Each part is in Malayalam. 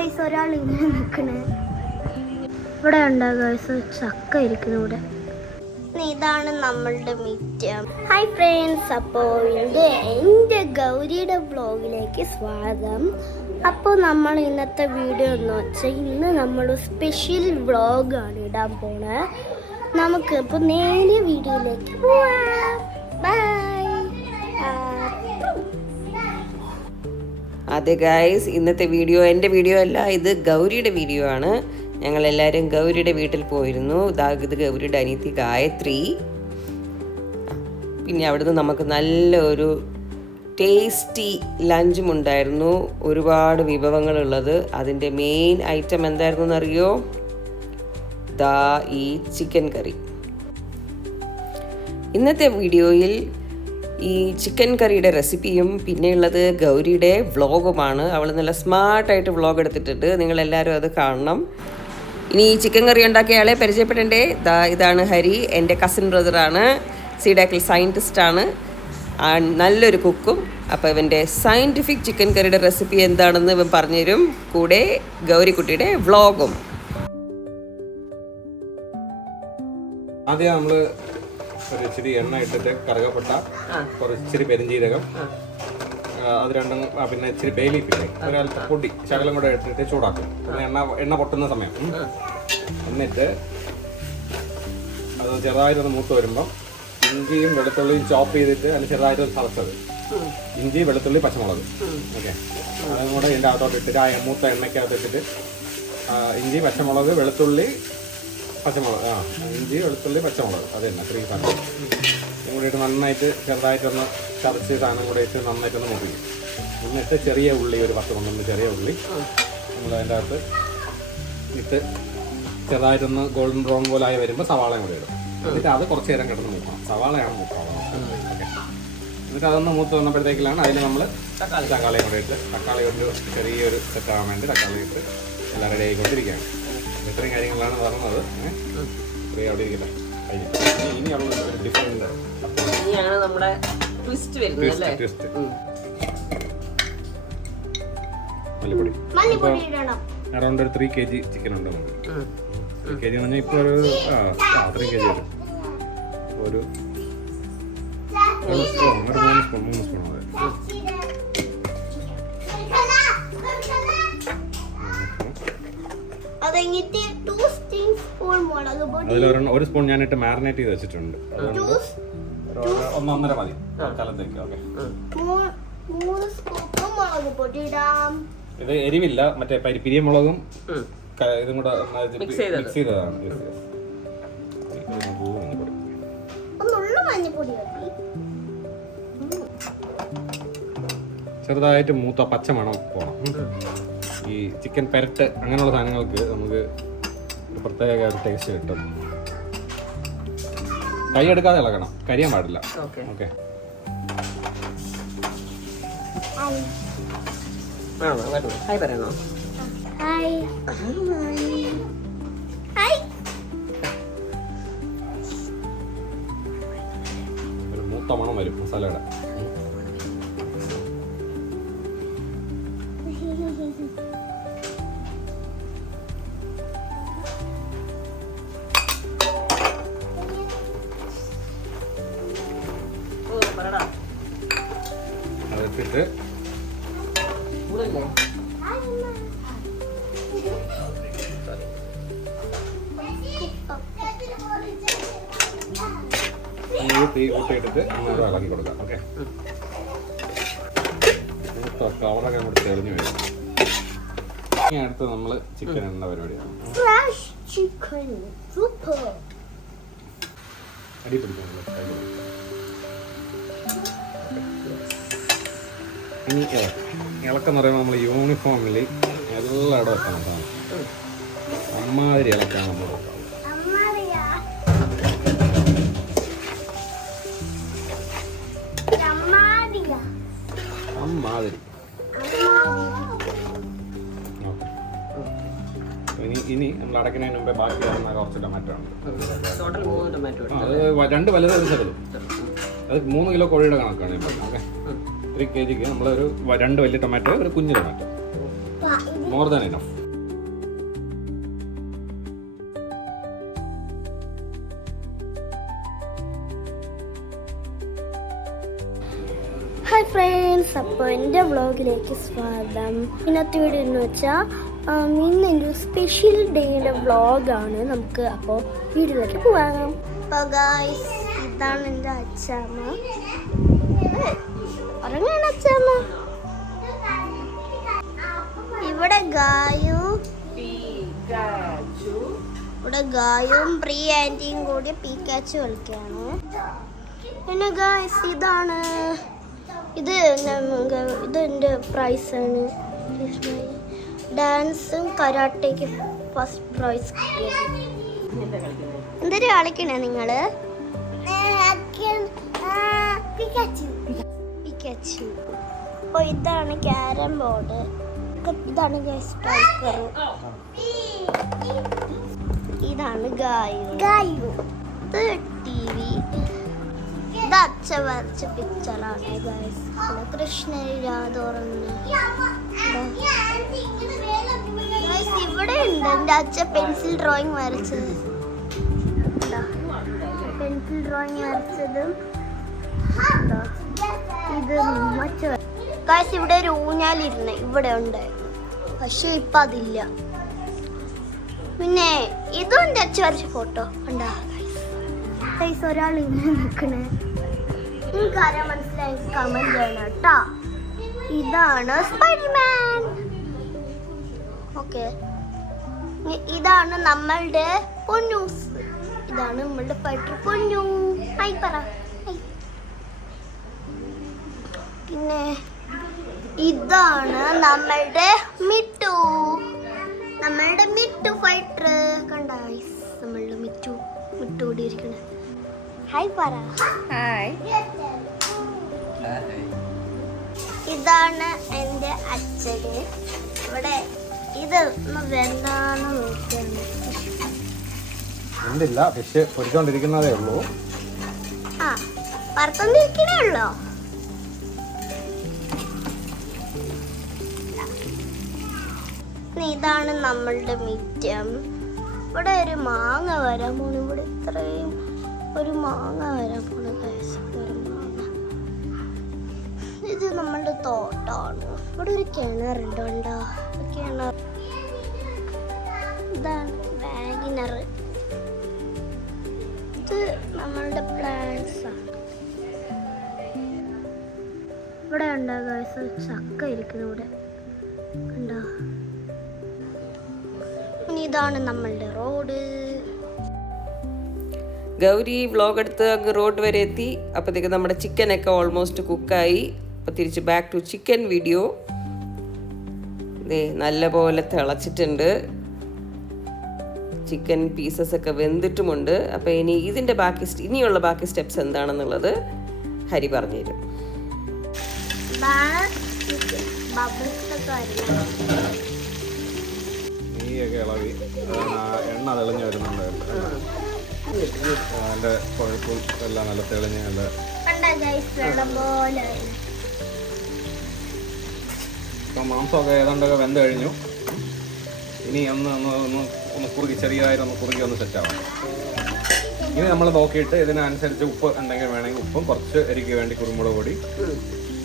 ഗൈസ് ഒരാൾ ഇങ്ങനെ നിൽക്കണേ. ഇവിടെ ഉണ്ടാ ഗൈസ് ചക്ക ഇരിക്കുന്നു ഇവിടെ. ഇതാണ് നമ്മളുടെ മിറ്റം. ഹായ് ഫ്രണ്ട്സ്, അപ്പോൾ എൻ്റെ ഗൗരിയുടെ വ്ളോഗിലേക്ക് സ്വാഗതം. അപ്പോൾ നമ്മൾ ഇന്നത്തെ വീഡിയോ എന്ന് വെച്ചാൽ ഇന്ന് നമ്മൾ സ്പെഷ്യൽ വ്ളോഗാണ് ഇടാൻ പോണത്. നമുക്ക് ഇപ്പോൾ നേരെ വീഡിയോയിലേക്ക് പോവാം. ബൈ. അതെ ഗൈസ്, ഇന്നത്തെ വീഡിയോ എൻ്റെ വീഡിയോ അല്ല, ഇത് ഗൗരിയുടെ വീഡിയോ ആണ്. ഞങ്ങളെല്ലാവരും ഗൗരിയുടെ വീട്ടിൽ പോയിരുന്നു. ഇത് ഗൗരിയുടെ അനിയത്തി ഗായത്രി. പിന്നെ അവിടുന്ന് നമുക്ക് നല്ലൊരു ടേസ്റ്റി ലഞ്ചും ഉണ്ടായിരുന്നു, ഒരുപാട് വിഭവങ്ങളുള്ളത്. അതിൻ്റെ മെയിൻ ഐറ്റം എന്തായിരുന്നു എന്നറിയോ? ഈ ചിക്കൻ കറി. ഇന്നത്തെ വീഡിയോയിൽ ഈ ചിക്കൻ കറിയുടെ റെസിപ്പിയും പിന്നെയുള്ളത് ഗൗരിയുടെ വ്ളോഗുമാണ്. അവൾ നല്ല സ്മാർട്ടായിട്ട് വ്ളോഗ് എടുത്തിട്ടുണ്ട്, നിങ്ങളെല്ലാവരും അത് കാണണം. ഇനി ഈ ചിക്കൻ കറി ഉണ്ടാക്കിയ ആളെ പരിചയപ്പെടണ്ടേ? ഇതാണ് ഹരി, എൻ്റെ കസിൻ ബ്രദറാണ്, സീഡാക്കിൽ സയൻറ്റിസ്റ്റാണ്, നല്ലൊരു കുക്കും. അപ്പോൾ ഇവൻ്റെ സയൻറ്റിഫിക് ചിക്കൻ കറിയുടെ റെസിപ്പി എന്താണെന്ന് ഇവൻ പറഞ്ഞുതരും, കൂടെ ഗൗരിക്കുട്ടിയുടെ വ്ളോഗും. ആദ്യം നമ്മൾ ഒരു ഇച്ചിരി എണ്ണ ഇട്ടിട്ട് കറുകപ്പട്ട, കുറച്ചിരി പെരിഞ്ചീരകം, അത് രണ്ടും, പിന്നെ ഇച്ചിരി ബേ ലീഫില്ലേ ഒരല്പം പൊടി ശകലം കൂടെ ഇട്ടിട്ട് ചൂടാക്കും. പിന്നെ എണ്ണ പൊട്ടുന്ന സമയം എന്നിട്ട് അത് ചെറുതായിട്ടൊന്ന് മൂത്ത് വരുമ്പം ഇഞ്ചിയും വെളുത്തുള്ളിയും ചോപ്പ് ചെയ്തിട്ട് അതിന് ചെറുതായിട്ടൊന്ന് ചതച്ചത്, ഇഞ്ചി വെളുത്തുള്ളി പച്ചമുളക്, ഓക്കെ, അതും കൂടെ ഇതിൻ്റെ അകത്തോട്ട് ഇട്ടിട്ട് ആ മൂത്ത എണ്ണയ്ക്കകത്ത് ഇട്ടിട്ട് ഇഞ്ചി പച്ചമുളക് വെളുത്തുള്ളി പച്ചമുളക്, ഇഞ്ചി വെളുത്തുള്ളി പച്ചമുളക്, അത് തന്നെ 3 സാധനം കൂടി ഇട്ട് നന്നായിട്ട് ചെറുതായിട്ടൊന്ന് ചതച്ച് സാധനം കൂടെ ഇട്ട് നന്നായിട്ടൊന്ന് മുറിക്കും. എന്നിട്ട് ചെറിയ ഉള്ളി ഒരു 10-12 ചെറിയ ഉള്ളി നമ്മൾ അതിൻ്റെ അകത്ത് ഇട്ട് ചെറുതായിട്ടൊന്ന് ഗോൾഡൻ ബ്രൗൺ പോലെ ആയി വരുമ്പോൾ സവാളയും കൂടെ ഇടും. എന്നിട്ട് അത് കുറച്ച് നേരം കിടന്ന് മൂക്കണം, സവാളയാണ് മൂക്കണം. ഓക്കെ, എന്നിട്ട് അതൊന്ന് മൂത്ത് വന്നപ്പോഴത്തേക്കിലാണ് അതിൽ നമ്മൾ തക്കാളിയും കൂടെ ഇട്ട്, തക്കാളി കൊണ്ട് ചെറിയൊരു സെറ്റാകാൻ വേണ്ടി തക്കാളി ഇട്ട് എല്ലാം റെഡി ആയിക്കൊണ്ടിരിക്കുകയാണ്. ഇത്രയും കാര്യങ്ങളാണ് പറഞ്ഞത്. അവിടെ ഇരിക്കില്ല, ഇനി അവിടെ ഒരു ഡിഫറെന്റ് നമ്മുടെ ട്വിസ്റ്റ് വരുന്നത്. മല്ലിപ്പൊടി അറൗണ്ട് ഒരു 3 kg ചിക്കൻ ഉണ്ട് നമുക്ക്. 3 kg എന്ന് പറഞ്ഞാൽ ഇപ്പോൾ ഒരു 3 kg വരും. ഒരു 3 സ്പൂൺ അതെ. അതിൽ 1 സ്പൂൺ ഞാനിട്ട് മാരിനേറ്റ് ചെയ്ത് വെച്ചിട്ടുണ്ട്. 1-1.5 മതി കാലത്തേക്ക്. ഇത് എരിവില്ല, മറ്റേ പിരിയമുളകും ഇതും കൂടെ മിക്സ് ചെയ്തതാണ്. ചെറുതായിട്ട് മൂത്ത പച്ചമണം പോണം. ഈ ചിക്കൻ പെരട്ട് അങ്ങനെയുള്ള സാധനങ്ങൾക്ക് നമുക്ക് ഒരു പ്രത്യേക ഒരു ടേസ്റ്റ് കിട്ടും. കൈ എടുക്കാതെ ഇളകണം, കരിയാൻ പാടില്ല. ഓക്കെ, ഒരു മൂത്ത മണം വരും മസാലയുടെ. അതെടുത്തിട്ട് തീ കൂട്ടിയിട്ടിട്ട് അങ്ങോട്ട് ഇളക്കി കൊടുക്കാം. ഓക്കെ, കവറൊക്കെ അങ്ങോട്ട് തെളിഞ്ഞു വരും. ഇനി അടുത്ത് നമ്മൾ ചിക്കൻ ഇടുന്ന പരിപാടിയാണ്. അടി പിടിക്കാൻ ഇനി ഇളക്കെന്ന് പറയുമ്പോൾ നമ്മൾ യൂണിഫോമിൽ എല്ലായിടം വെക്കണം. അമ്മാതിരി ഇളക്കാൻ നമ്മൾ അമ്മാതിരി. ഇനി നമ്മൾ അടയ്ക്കുന്നതിന് മുമ്പേ ബാക്കി വരുന്ന കുറച്ച് ടൊമാറ്റോ ഉണ്ട്. അത് 2 വലുത് ചെറുതും. അത് 3 കിലോ കോഴിയുടെ കണക്കാണ് ഇപ്പം. ഓക്കെ, 3 kg നമ്മളൊരു 2 വലിയ ടൊമാറ്റോ, ഒരു കുഞ്ഞു tomato. More than enough. Hi friends, അപ്പോൾ എൻ്റെ വ്ളോഗിലേക്ക് സ്വാഗതം. ഇന്നത്തെ വീഡിയോ എന്ന് വെച്ചാൽ ഇന്ന് എൻ്റെ സ്പെഷ്യൽ ഡേയുടെ വ്ളോഗാണ്. നമുക്ക് അപ്പോൾ വീഡിയോയിലേക്ക് പോകാം. അപ്പോൾ ഗായ്സ്, ഇതാണ് എൻ്റെ അച്ചാമ്മ. ഉറങ്ങാണ് അച്ചാമ്മ. ഇവിടെ ഗായും പ്രീ ആൻറ്റിയും കൂടി പീക്കാച്ചു കളിക്കുകയാണ്. പിന്നെ ഗായ്സ്, ഇത് എൻ്റെ പ്രൈസാണ്. ഡാൻസും കരാട്ടയ്ക്ക് ഫസ്റ്റ് പ്രൈസ് കിട്ടിയത്. എന്തൊരു കളിക്കണേ നിങ്ങള്? പിക്കാച്ചു. അപ്പോൾ ഇതാണ് ക്യാരം ബോർഡ്. ഇതാണ് ഗൈസ് സ്ട്രൈക്കർ. ഇതാണ് ഗായു. ഇത് TV. ഇത് അച്ഛ വരച്ച പിക്ചറാണ് ഗൈസ്. കൃഷ്ണന് രാധോറന്ന് ഇവിടെ ഉണ്ട് എൻ്റെ അച്ഛ പെൻസിൽ ഡ്രോയിങ് വരച്ചത്. ഇത് ഗൈസ്, ഇവിടെ ഒരു ഊഞ്ഞാലിരുന്ന് ഇവിടെ ഉണ്ട്, പക്ഷെ ഇപ്പൊ അതില്ല. പിന്നെ ഇതും എൻ്റെ അച്ഛ വരച്ച ഫോട്ടോ കണ്ടാ ഗൈസ്. ഒരാൾ ഇങ്ങനെ നിൽക്കണേ. നിങ്ങൾക്ക് ആരാ മനസ്സിലായി കമന്റ് ചെയ്യണം കേട്ടോ. ഇതാണ് സ്പൈഡർമാൻ. ഓക്കെ, ഇതാണ് നമ്മളുടെ പൊന്നൂസ്. ഇതാണ് നമ്മളുടെ ഫൈറ്റർ പൊന്നു. ഹായ് പറ. പിന്നെ ഇതാണ് നമ്മളുടെ മിട്ടു ഫൈറ്റർ. കണ്ട നമ്മളുടെ മിട്ടു കൂടി ഇരിക്കണേ. ഹായ് പറ. ഹായ്. ഇതാണ് എൻ്റെ അച്ഛന്. ഇവിടെ ഇത് വെന്താന്ന് നോക്കിയാണ്. എന്തില്ല, ഫിഷ് പൊരിച്ചോണ്ടിരിക്കുന്നതേ ഉള്ളൂ. ആ, വറുത്തോണ്ടിരിക്കണേ ഉള്ളോ? ഇതാണ് നമ്മളുടെ മിറ്റം. ഇവിടെ ഒരു മാങ്ങ വരാൻ പോണു. ഇവിടെ ഇത്രയും ഒരു മാങ്ങ വരാൻ പോണു. ഇത് നമ്മളുടെ തോട്ടമാണ്. ഇവിടെ ഒരു കിണറുണ്ട്. ഉണ്ടോ കിണർ? ഇതാണ് വാഗനർ. ഇത് നമ്മളുടെ പ്ലാന്റ്സ് ആണ്. ഇവിടെ ഉണ്ടോ ഗൈസ് ചക്ക ഇരിക്കുന്നു ഇവിടെ. കണ്ടോ? ഇതാണ് നമ്മളുടെ റോഡ്. ഗൗരി വ്ളോഗ് എടുത്ത് അങ്ങ് റോഡ് വരെ എത്തി. അപ്പോഴത്തേക്ക് നമ്മുടെ ചിക്കനൊക്കെ ഓൾമോസ്റ്റ് കുക്കായി. അപ്പോൾ തിരിച്ച് ബാക്ക് ടു ചിക്കൻ വീഡിയോ. നല്ലപോലെ തിളച്ചിട്ടുണ്ട്. ചിക്കൻ പീസസ് ഒക്കെ വെന്തിട്ടുമുണ്ട്. അപ്പോൾ ഇതിൻ്റെ ഇനിയുള്ള ബാക്കി സ്റ്റെപ്സ് എന്താണെന്നുള്ളത് ഹരി പറഞ്ഞുതരും. നെയ്യൊക്കെ ഇളവി എണ്ണ തെളിഞ്ഞ് വരുന്നുണ്ട്. അതിൻ്റെ കൊഴുപ്പും എല്ലാം നല്ല തെളിഞ്ഞ് നല്ല ഇപ്പം മാംസമൊക്കെ ഏതാണ്ടൊക്കെ വെന്ത് കഴിഞ്ഞു. ഇനി ഒന്ന് കുറുകി ചെറിയതായിട്ടൊന്ന് കുറുകി ഒന്ന് സെറ്റാവാം. ഇനി നമ്മൾ നോക്കിയിട്ട് ഇതിനനുസരിച്ച് ഉപ്പ് എന്തെങ്കിലും വേണമെങ്കിൽ ഉപ്പും, കുറച്ച് എരിക്ക് വേണ്ടി കുരുമുളക് പൊടി,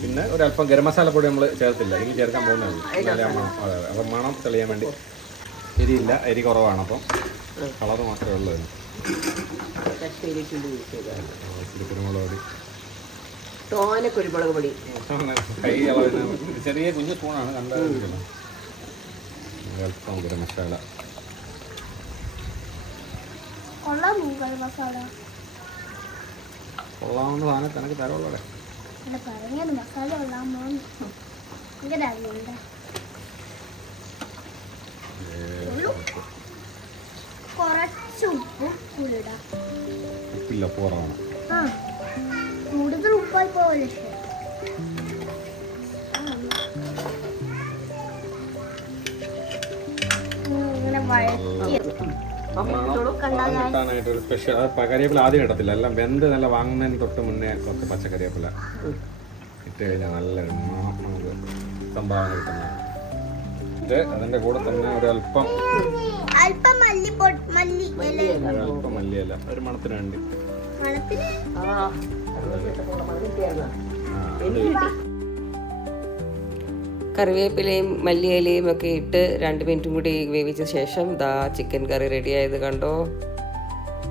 പിന്നെ ഒരല്പം ഗരം മസാല പൊടി നമ്മൾ ചേർത്തില്ല, ഇനി ചേർക്കാൻ പോകുന്നതാണ്. അതെ, അപ്പം മണം തെളിയാൻ വേണ്ടി. എരിയില്ല, എരി കുറവാണ്, അപ്പം കളറ് മാത്രമേ ഉള്ളൂ. കുരുമുളക് പൊടി കൈ അളവിന് ചെറിയ കുഞ്ഞു സ്പൂണാണ് കണ്ടത്. അല്പം ഗരം മസാല. കൊള്ളാവുന്ന സാധനം എനിക്ക് തരമുള്ളൂടെ. ഉപ്പില്ല, കുറവാണ്. കൂടുതൽ ഉപ്പായി പോലെ കിട്ടാനായിട്ട് ഒരു സ്പെഷ്യൽ കരിവേപ്പില ആദ്യം ഇടത്തില്ല, എല്ലാം വെന്ത് നല്ല വാങ്ങുന്നതിന് തൊട്ട് മുന്നേ കുറച്ച് പച്ചക്കറിവേപ്പില ഇട്ട് കഴിഞ്ഞാൽ നല്ലൊരു മണം നമുക്ക് സംഭാവന കിട്ടുന്നതാണ്. എന്നിട്ട് അതിന്റെ കൂടെ തന്നെ ഒരല്പം അല്പം മല്ലി ഇല ഒരല്പം മല്ലിയില ഒരു മണത്തിന് വേണ്ടി. മണത്തിന് കറിവേപ്പിലയും മല്ലിയിലയും ഒക്കെ ഇട്ട് 2 മിനിറ്റും കൂടി വേവിച്ച ശേഷം ദാ ചിക്കൻ കറി റെഡി ആയത് കണ്ടോ.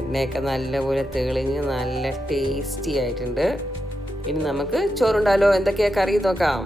എണ്ണയൊക്കെ നല്ലപോലെ തെളിഞ്ഞ് നല്ല ടേസ്റ്റി ആയിട്ടുണ്ട്. ഇനി നമുക്ക് ചോറുണ്ടാലോ. എന്തൊക്കെയാ കറി നോക്കാം.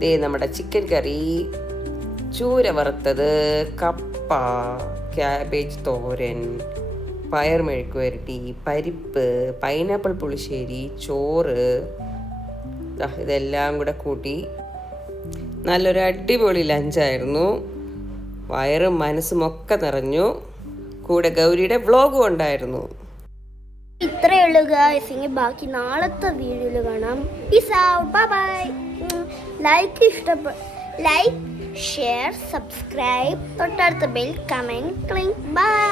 ദേ നമ്മുടെ ചിക്കൻ കറി, ചൂര വറുത്തത്, കപ്പ, ക്യാബേജ് തോരൻ, പയർ മെഴുക്ക് വരട്ടി, പരിപ്പ്, പൈനാപ്പിൾ പുളിശ്ശേരി, ചോറ്, ഇതെല്ലാം കൂടെ കൂട്ടി നല്ലൊരു അടിപൊളി ലഞ്ചായിരുന്നു. വയറും മനസ്സും ഒക്കെ നിറഞ്ഞു. കൂടെ ഗൗരിയുടെ വ്ളോഗും ഉണ്ടായിരുന്നു. ഇത്രയേ ഉള്ളൂ ഗായ്സ്. ഇനി ബാക്കി നാളത്തെ വീഡിയോയിൽ കാണാം. Peace out, bye bye. Like, share, subscribe, തൊട്ടടുത്ത ബെൽ, കമന്റ്, ക്ലിക്ക്. ബൈ.